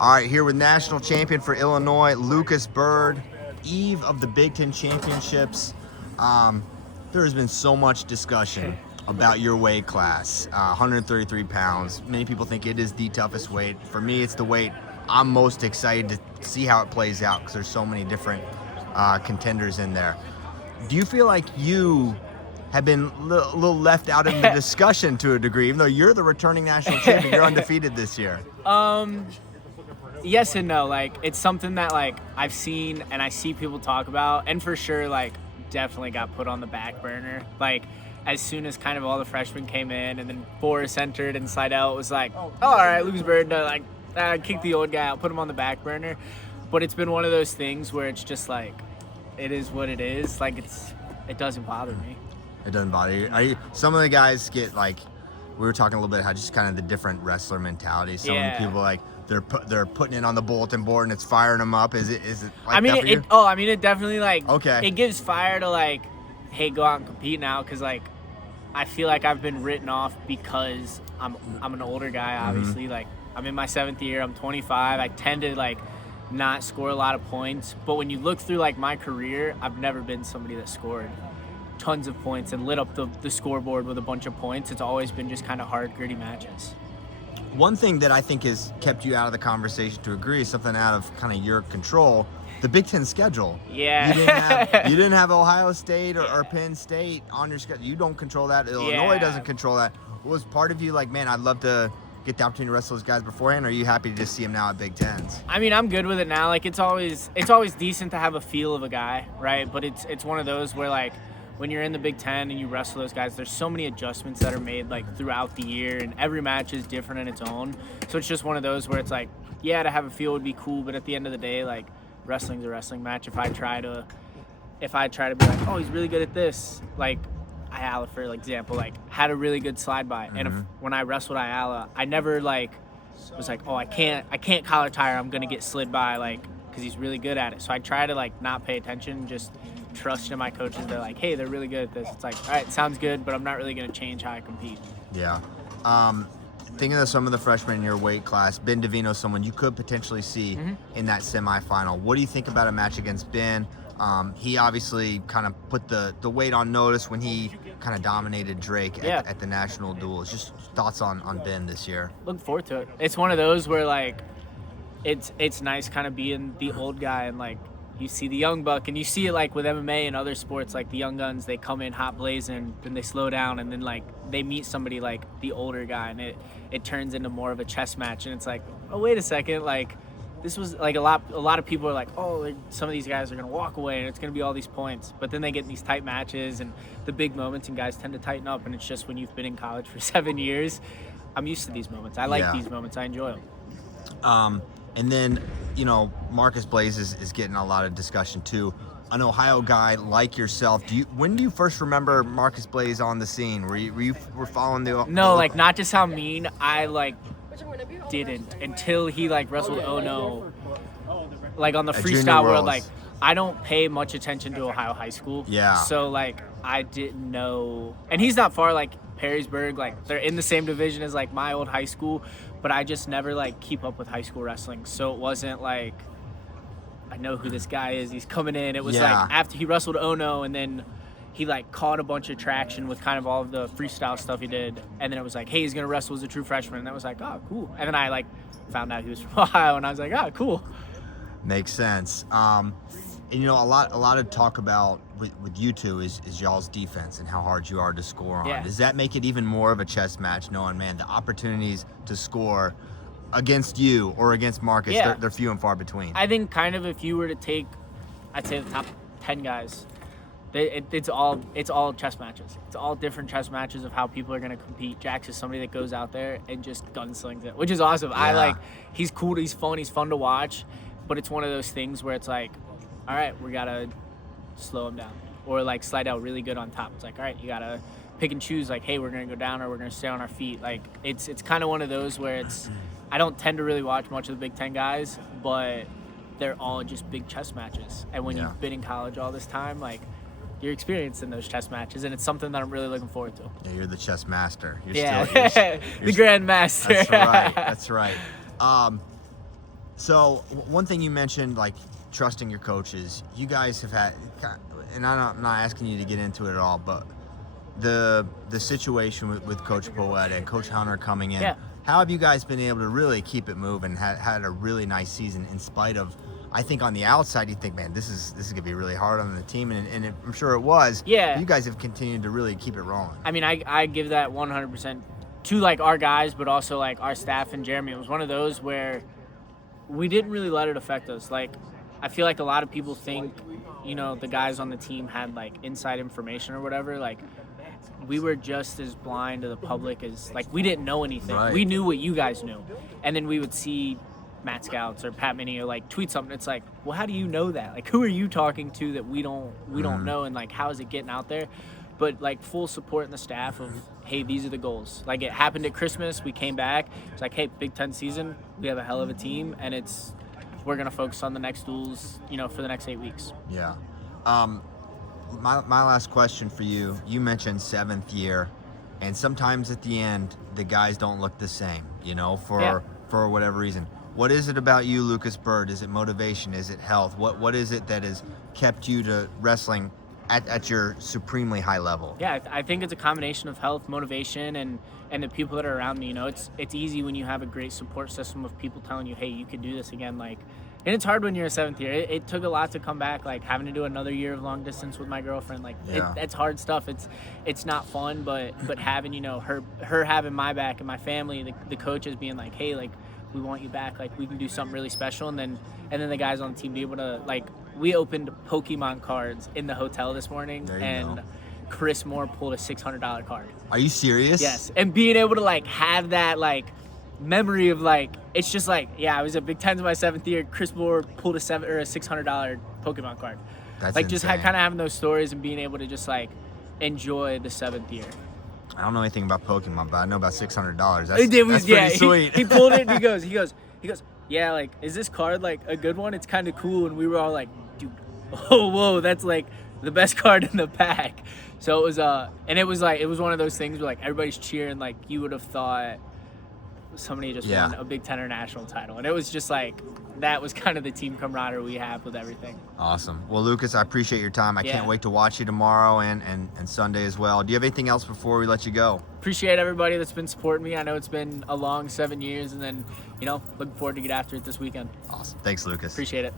All right, here with national champion for Illinois, Lucas Byrd, eve of the Big Ten Championships. There has been so much discussion about your weight class, 133 pounds. Many people think it is the toughest weight. For me, it's the weight I'm most excited to see how it plays out because there's so many different contenders in there. Do you feel like you have been a little left out in the discussion to a degree, even though you're the returning national champion? You're undefeated this year. Yes and no. Like, it's something that, like, I've seen and I see people talk about, and for sure, like, definitely got put on the back burner. Like, as soon as kind of all the freshmen came in and then Boris entered and Slidell was like, oh, all right, Lucas Byrd, kick the old guy out, put him on the back burner. But it's been one of those things where it's just like, it is what it is. Like, it doesn't bother me. It doesn't bother you. Some of the guys get, like, we were talking a little bit how just kind of the different wrestler mentality. Some of the people, like, they're putting it on the bulletin board and it's firing them up. Is it like that for you? It definitely, like, okay. It gives fire to, like, hey, go out and compete now, because, like, I feel like I've been written off because I'm an older guy, obviously. Mm-hmm. Like, I'm in my 7th year, I'm 25. I tend to, like, not score a lot of points. But when you look through, like, my career, I've never been somebody that scored tons of points and lit up the scoreboard with a bunch of points. It's always been just kind of hard, gritty matches. One thing that I think has kept you out of the conversation, to agree, something out of kind of your control, the Big Ten schedule. Yeah. You didn't have Ohio State or Penn State on your schedule. You don't control that. Illinois doesn't control that. Was part of you like, man, I'd love to get the opportunity to wrestle those guys beforehand, or are you happy to just see them now at Big Tens? I mean, I'm good with it now. Like, it's always decent to have a feel of a guy, right? But it's one of those where, like, when you're in the Big Ten and you wrestle those guys, there's so many adjustments that are made, like, throughout the year, and every match is different in its own. So it's just one of those where it's like, yeah, to have a feel would be cool, but at the end of the day, like, wrestling's a wrestling match. If I try to be like, oh, he's really good at this, like, Ayala, for example, like, had a really good slide by, and when I wrestled Ayala, I never, like, was like, oh, I can't collar tire, I'm gonna get slid by, like, because he's really good at it. So I try to, like, not pay attention, just trust in my coaches. They're like, hey, they're really good at this. It's like, all right, sounds good, but I'm not really going to change how I compete. Yeah. Thinking of some of the freshmen in your weight class, Ben Davino, someone you could potentially see in that semifinal. What do you think about a match against Ben? He obviously kind of put the weight on notice when he kind of dominated Drake at the national duels. Just thoughts on Ben this year. Look forward to it. It's one of those where, like, it's nice kind of being the old guy, and, like, you see the young buck, and you see it, like, with MMA and other sports, like the young guns, they come in hot blazing, then they slow down, and then, like, they meet somebody like the older guy, and it turns into more of a chess match, and it's like, oh, wait a second, like, this was, like, a lot of people are like, oh, some of these guys are going to walk away, and it's going to be all these points, but then they get in these tight matches and the big moments, and guys tend to tighten up, and it's just when you've been in college for 7 years, I'm used to these moments. I like these moments. I enjoy them. And then, you know, Marcus Blaze is getting a lot of discussion too. An Ohio guy like yourself. When do you first remember Marcus Blaze on the scene? Were you following the? No, like, not just how mean. I, like, didn't until he, like, wrestled Ono, like, on the freestyle world. Like, I don't pay much attention to Ohio high school. Yeah. So, like, I didn't know, and he's not far, like, Perrysburg, like, they're in the same division as, like, my old high school, but I just never, like, keep up with high school wrestling. So it wasn't like, I know who this guy is, he's coming in. It was like after he wrestled Ono, and then he, like, caught a bunch of traction with kind of all of the freestyle stuff he did, and then it was like, hey, he's gonna wrestle as a true freshman, and that was like, oh, cool. And then I, like, found out he was from Ohio, and I was like, oh, cool. Makes sense. And, you know, a lot of talk about with you two is y'all's defense and how hard you are to score on. Does that make it even more of a chess match, knowing, man, the opportunities to score against you or against Marcus, they're few and far between? I think kind of if you were to take, I'd say, the top 10 guys, it's all chess matches. It's all different chess matches of how people are going to compete. Jax is somebody that goes out there and just gunslings it, which is awesome. He's cool, he's fun to watch, but it's one of those things where it's like, all right, we got to slow him down. Or, like, slide out really good on top. It's like, all right, you got to pick and choose, like, hey, we're going to go down or we're going to stay on our feet. Like, it's kind of one of those where it's, I don't tend to really watch much of the Big Ten guys, but they're all just big chess matches. And when you've been in college all this time, like, you're experienced in those chess matches, and it's something that I'm really looking forward to. Yeah, you're the chess master. You're the Grand Master. That's right. So one thing you mentioned, like trusting your coaches, you guys have had, and I'm not asking you to get into it at all, but the situation with Coach Poeta and Coach Hunter coming in, Yeah. how have you guys been able to really keep it moving? Had a really nice season in spite of, I think on the outside you think, man, this is gonna be really hard on the team, and I'm sure it was. Yeah. You guys have continued to really keep it rolling. I mean, I give that 100% to like our guys, but also like our staff and Jeremy. It was one of those where we didn't really let it affect us. Like, I feel like a lot of people think, you know, the guys on the team had like inside information or whatever. Like, we were just as blind to the public as, like, we didn't know anything. Right. We knew what you guys knew. And then we would see Matt Scouts or Pat Minio like tweet something. It's like, well, how do you know that? Like, who are you talking to that we don't know? And like, how is it getting out there? But like, full support in the staff of, hey, these are the goals. Like, it happened at Christmas. We came back. It's like, hey, Big Ten season. We have a hell of a team, and we're gonna focus on the next duels, you know, for the next 8 weeks. Yeah. My last question for you. You mentioned 7th year, and sometimes at the end the guys don't look the same, you know, for whatever reason. What is it about you, Lucas Byrd? Is it motivation? Is it health? What is it that has kept you to wrestling at your supremely high level? Yeah, I think it's a combination of health, motivation, and the people that are around me. You know, it's easy when you have a great support system of people telling you, hey, you can do this again. Like, and it's hard when you're a 7th year. It took a lot to come back. Like, having to do another year of long distance with my girlfriend. Like, it's hard stuff. It's not fun, but having, you know, her having my back and my family, the coaches being like, hey, like, we want you back. Like, we can do something really special. And then the guys on the team be able to, like, we opened Pokemon cards in the hotel this morning, and Chris Moore pulled a $600 card. Are you serious? Yes, and being able to like have that like memory of like, it's just like, yeah, I was at Big Ten's my 7th year. Chris Moore pulled a $600 Pokemon card. That's like insane. just kind of having those stories and being able to just like enjoy the 7th year. I don't know anything about Pokemon, but I know about $600. That's pretty sweet. He pulled it and he goes, yeah, like, is this card like a good one? It's kind of cool. And we were all like, dude, oh, whoa, that's like the best card in the pack. So it was and it was one of those things where like everybody's cheering, like you would have thought somebody just won a Big Ten national title. And it was just like, that was kind of the team camaraderie we have with everything. Awesome. Well, Lucas, I appreciate your time. I can't wait to watch you tomorrow and Sunday as well. Do you have anything else before we let you go? Appreciate everybody that's been supporting me. I know it's been a long 7 years, and then, you know, looking forward to get after it this weekend. Awesome. Thanks, Lucas. Appreciate it.